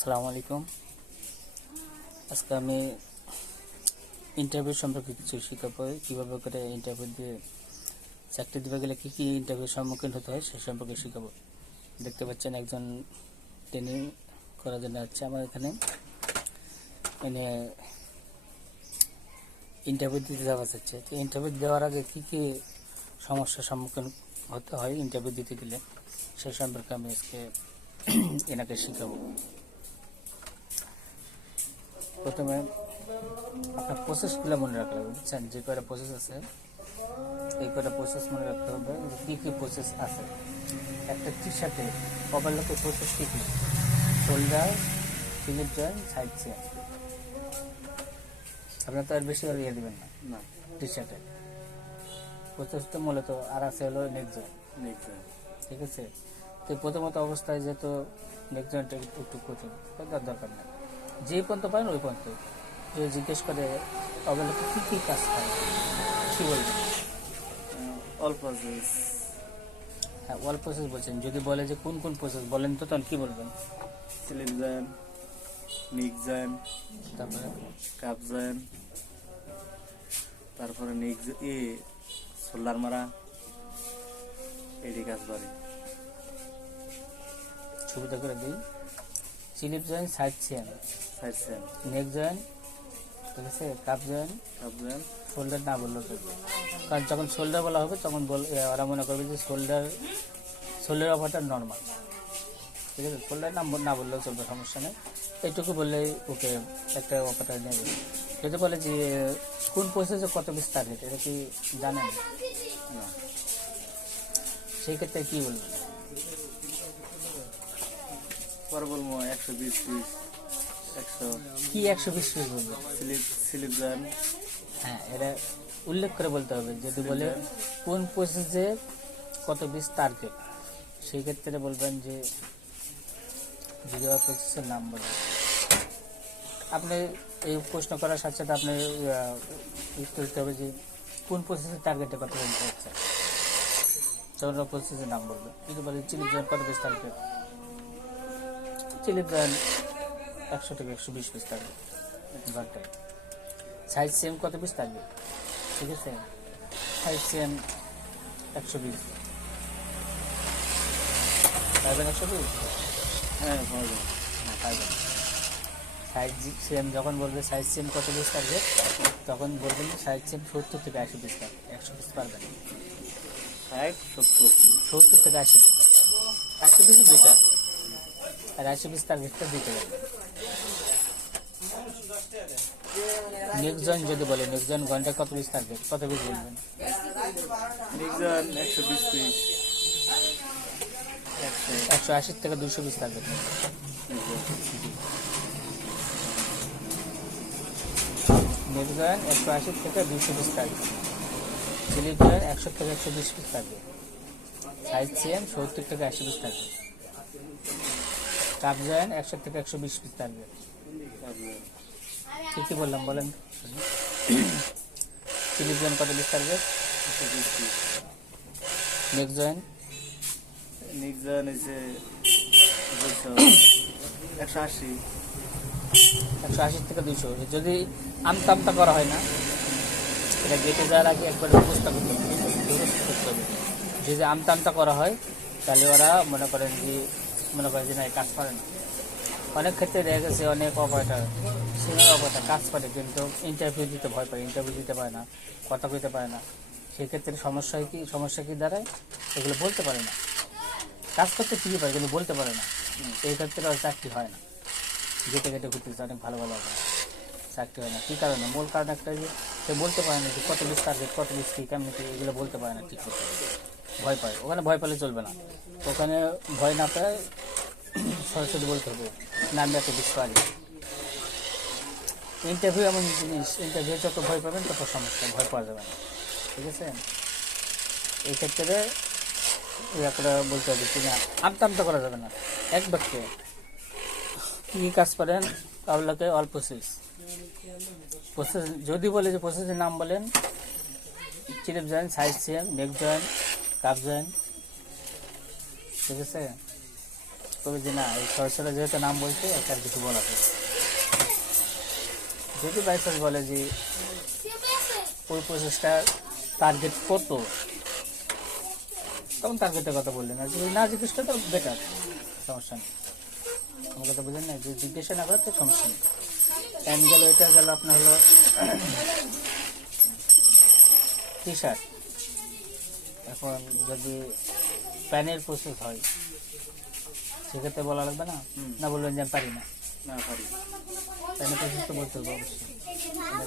আসসালামু আলাইকুম। আজকে আমি ইন্টারভিউ সম্পর্কে কিছু শিখাবো, কীভাবে করে ইন্টারভিউ দিয়ে চাকরি দিতে গেলে কী কী ইন্টারভিউর সম্মুখীন হতে হয় সে সম্পর্কে শিখাবো। দেখতে পাচ্ছেন একজন ট্রেনিং করার জন্য আছে আমার এখানে, মানে ইন্টারভিউ দিতে যাওয়া যাচ্ছে। তো ইন্টারভিউ দেওয়ার আগে কী কী সমস্যার সম্মুখীন হতে হয় ইন্টারভিউ দিতে গেলে সেই সম্পর্কে আমি আজকে এনাকে শিখাবো। প্রথমে আপনার প্রসেসগুলো মনে রাখতে হবে, বুঝছেন? যে কয়টা প্রসেস আছে এই কয়টা প্রসেস মনে রাখতে হবে। কী কী প্রসেস আছে একটা টি শার্টে ওভারলকের প্রসেস কী কী? Shoulder, slip joint, side chain. আপনার তো আর বেশি আর ইয়ে দেবেন না টি শার্টে। প্রসেসটা মূলত আর আছে হলো নেক জয়েন্ট। ঠিক আছে, তো প্রথমত অবস্থায় যেহেতু নেক জয়েন্টটা একটু কঠিন, দরকার নেই, যে পর্যন্ত পারেন ওই পর্যন্ত। যে জিজ্ঞেস করে ওভারলকে কী কী কাজ করে কী বলবেন? All process. হ্যাঁ, অল প্রসেস বলছেন। যদি বলে যে কোন কোন প্রসেস বলেন তো তখন কী বলবেন? স্লিপ জয়েন, নিক জয়েন, তারপরে কাপ জয়েন, তারপরে নিক শোল্ডার মারা, এডি কাজ করে। সুবিধা করে দিই। স্লিপ জয়েন্ট, সাইড চেন, নেক জয়েন্ট, ঠিক আছে, কাপ জয়েন্ট, শোল্ডার না বললেও চলবে। কারণ যখন শোল্ডার বলা হবে তখন ওরা মনে করবে যে শোল্ডার অফারটা নর্মাল। ঠিক আছে, শোল্ডার না বললেও চলবে, সমস্যা নেই। এইটুকু বললেই ওকে একটা অফারটা নেবে। যদি বলে যে কোন প্রসেসে কত পিস টার্গেট, এটা কি জানেন না? সেই ক্ষেত্রে কী বলবেন? পরে বলবো 120 পিস, 100 কি 120 পিস বলবেন? Slip join. হ্যাঁ, এটা উল্লেখ করে বলতে হবে। যদি বলে কোন প্রসেসে কত পিস টার্গেট, সেই ক্ষেত্রে বলবেন যে জিরোয়া প্রসেসের নাম বলবেন। আপনি এই প্রশ্ন করার সাথে সাথে আপনি উত্তর দিতে হবে যে কোন প্রসেসের টার্গেটে কত বলতে হচ্ছে, তখন প্রসেসের নাম বলবেন। যদি বলে চিলিপ জয়েন কত পিস টার্গেট, চিলিপ জয়েন 100 থেকে 120 পিস টার্গেট ঘন্টায়। সাইজ সেম কত পিস থাকবে, ঠিক আছে, সাইজ সেম 120 পাইবেন। 120 হ্যাঁ পাওয়া পাইবেন। সাইজ সেম যখন বলবে সাইজ সেম কত পিস থাকবে তখন বলবেন সাইজ সেম 70 থেকে 80 পিস থাকবে। 100 পিস পারবেন, 70 থেকে 80 পিস। 80 পিস দুইটা, আর 80 পিস টার্গেটটা দিতে পারবে। নেক জয়েন্ট যদি বলে নেক জয়েন্ট ঘন্টায় কত পিস থাকবে, কত পিস বলবেন? নিক জয়েন 120 পিস, 180 থেকে 200 পিস থাকবে। নেক জয়েন্ট 180 থেকে 200 পিস থাকবে। স্লিপ জয়েন্ট 100 থেকে 120 পিস থাকবে। সাইড চেন 70 থেকে 80 পিস থাকবে। কাপ জয়েন্ট 100 থেকে 120 পিস থাকবে। ঠিক কি বললাম বলেন? স্লিপ জয়েন্ট কত পিস থাকবে? 120 পিস। নেক জয়েন্ট হচ্ছে 180 থেকে 200। যদি আমতা করা হয় না, এটা গেটে যাওয়ার আগে একবার ব্যবস্থা করতে হবে। যদি আমতা করা হয় তাহলে ওরা মনে করেন যে না কাজ করে না। অনেক ক্ষেত্রে দেখা গেছে অনেক অপারেটর, সিনিয়র অপারেটর কাজ করে কিন্তু ইন্টারভিউ দিতে ভয় পায়, ইন্টারভিউ দিতে পারে না, কথা কইতে পারে না। সেক্ষেত্রে সমস্যা কি দাঁড়ায়? এগুলো বলতে পারে না। কাজ করতে ঠিকই পারে কিন্তু বলতে পারে না। এই ক্ষেত্রে আর চাকরি হয় না। গেটে ঘুরতেছে অনেক ভালো চাকরি হয় না। কী কারণে? মূল কারণ একটা যে সে বলতে পারে না যে কত পিস টার্গেট, কত পিস কী, কেমন কি, এগুলো বলতে পারে না ঠিক মতো, ভয় পায়। ওখানে ভয় পেলে চলবে না, ওখানে ভয় না পায় সরাসরি বলতে হবে না আমি এত পিস পারি। ইন্টারভিউ এমন জিনিস, ইন্টারভিউ যত ভয় পাবেন তত সমস্যা, ভয় পাওয়া যাবে না। ঠিক আছে, এই ক্ষেত্রে করে বলতে হবে কি না আমতা করা যাবে না। এক বাক্যে কী কাজ করেন তাহলে অল প্রসেস। যদি বলে যে প্রসেসের নাম বলেন স্লিপ জয়েন্ট, সাইড চেন, নেক জয়েন্ট, কাপ জয়েন্ট, ঠিক আছে। তবে যে না এই সরাসরি যেহেতু নাম বলছে একটা আর কিছু বলা যায়। যদি বাই চান্স বলে যে ওই প্রসেসটা টার্গেট কত, তখন টার্গেটের কথা বললেন। আর যদি না জিজ্ঞেস করে তো বেটার, সমস্যা নেই। আমার কথা বুঝলেন না, যদি জিজ্ঞাসা না করে তো সমস্যা নেই। অ্যাঙ্গেল ওইটা গেল আপনার হলো টি শার্ট। এখন যদি প্যানের প্রসেস হয় সেক্ষেত্রে বলা লাগবে না, না বলবেন যে আমি পারি না। না পারি। প্যানের প্রসেস তো বলতে হবে অবশ্যই।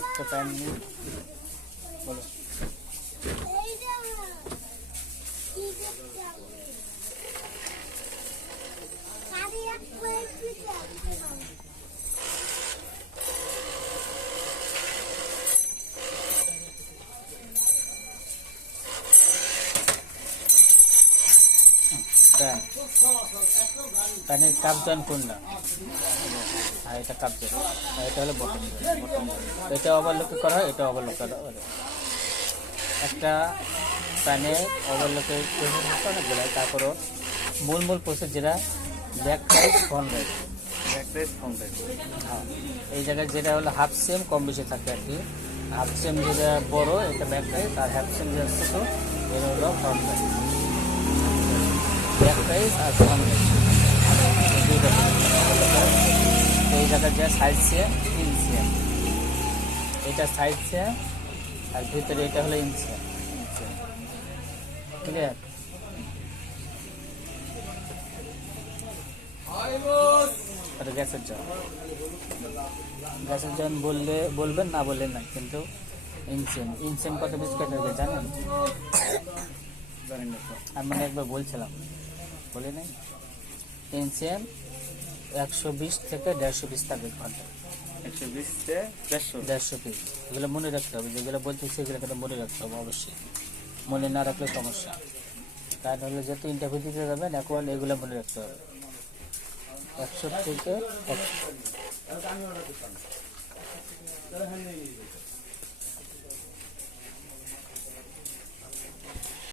একটা প্যান নিয়ে বলো। প্যান, প্যানের কাপ জয়েন কোনটা? আর এটা কাপ জয়েন, আর এটা হলো বটম। এটা ওভারলক করা হয়, এটা ওভারলক করা হয়। একটা প্যানে ওভারলকের প্রসেস হচ্ছে অনেকগুলো, তারপরও মূল প্রসেস যেটা back right front right. Back right front right. হ্যাঁ, এই জায়গায় যেটা হলো হাফ সেম কম বেশি থাকে আর কি। হাফ সেম যেটা বড় এটা ব্যাক রাইট, আর হাফ সেম যেটা ছোটো এটা হলো ফ্রন্ট রাইট। ব্যাক রাইট আর ফ্রন্ট রাইট দুইটা। এই জায়গায় যে সাইড সেম ইন সেম, এটা সাইড সেম আর ভিতরে এটা হলো ইন সেম। ক্লিয়ার? আর গ্যাসের জল, গ্যাসের জল বলবেন, না বললেন না, কিন্তু ইনসেম কত বিস্কুট হয়ে যায় জানেন? জানি না তো। আমি মানে একবার বলছিলাম, বলে নাই? ইনসেম 120 থেকে 150 পিস থাকবে ঘন্টা। 120 থেকে 150। 150 পিস, এগুলো মনে রাখতে হবে। যেগুলো বলছি সেগুলো কিন্তু মনে রাখতে হবে অবশ্যই। মনে না রাখলে সমস্যা। কারণ হলে যেহেতু ইন্টারভিউ দিতে যাবেন, এখন এগুলো মনে রাখতে হবে। 100 থেকে 100।